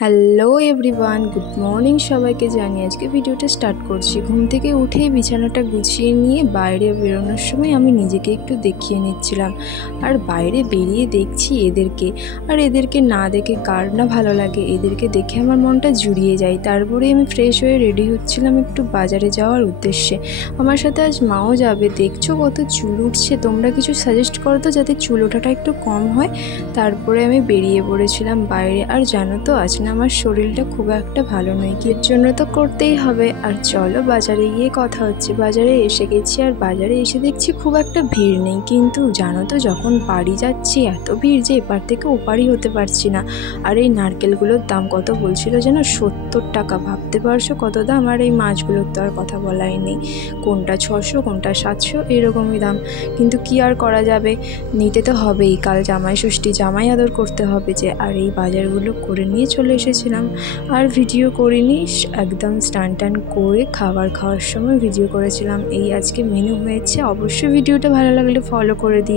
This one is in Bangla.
হ্যালো এভরিওয়ান, গুড মর্নিং সবাইকে জানিয়ে আজকে ভিডিওটা স্টার্ট করছি। ঘুম থেকে উঠেই বিছানাটা গুছিয়ে নিয়ে বাইরে বেরোনোর সময় আমি নিজেকে একটু দেখিয়ে নিচ্ছিলাম। আর বাইরে বেরিয়ে দেখছি এদেরকে না দেখে কার না ভালো লাগে। এদেরকে দেখে আমার মনটা জুড়িয়ে যায়। তারপরে আমি ফ্রেশ হয়ে রেডি হচ্ছিলাম একটু বাজারে যাওয়ার উদ্দেশ্যে। আমার সাথে আজ মাও যাবে। দেখছো কত চুল উঠছে, তোমরা কিছু সাজেস্ট করো তো যাতে চুল ওঠাটা একটু কম হয়। তারপরে আমি বেরিয়ে পড়েছিলাম বাইরে। আর জানো তো আজ না আমার শরীরটা খুব একটা ভালো নয়, কি এর জন্য তো করতেই হবে। আর চলো বাজারে গিয়ে কথা হচ্ছে। বাজারে এসে গেছি, আর বাজারে এসে দেখছি খুব একটা ভিড় নেই, কিন্তু জানো তো যখন বাড়ি যাচ্ছি এত ভিড় যে এপার থেকে ওপারই হতে পারছি না। আর এই নারকেলগুলোর দাম কত বলছিল যেন, 70 টাকা। ভাবতে পারছো কত দাম? আর এই মাছগুলোর তো আর কথা বলাই নেই, কোনটা 600 কোনটা 700 এরকমই দাম। কিন্তু কি আর করা যাবে, নিতে তো হবেই। কাল জামাই ষষ্ঠী, জামাই আদর করতে হবে যে। আর এই বাজারগুলো করে নিয়ে চলে এসেছিলাম। আর ভিডিও করিনি, একদম স্নান টান করে খাওয়ার সময় ভিডিও করেছিলাম। এই আজকে মেনু হয়েছে। অবশ্যই ভিডিওটা ভালো লাগলে ফলো করে দিও।